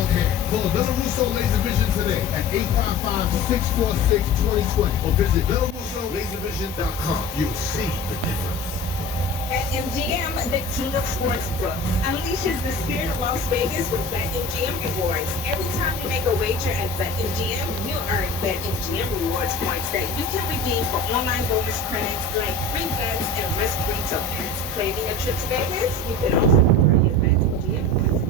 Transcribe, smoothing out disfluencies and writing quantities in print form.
long hair. Call Della Russo Laser Vision today at 855-646-2020 or visit DellaRussoLaserVision.com. You'll see the difference. At MGM, the king of sportsbook, unleashes the spirit of Las Vegas with BetMGM rewards. Every time you make a wager at BetMGM, you earn BetMGM rewards points that you can redeem for online bonus credits like free bets and risk-free tokens. Planning a trip to Vegas? You can also earn your BetMGM points.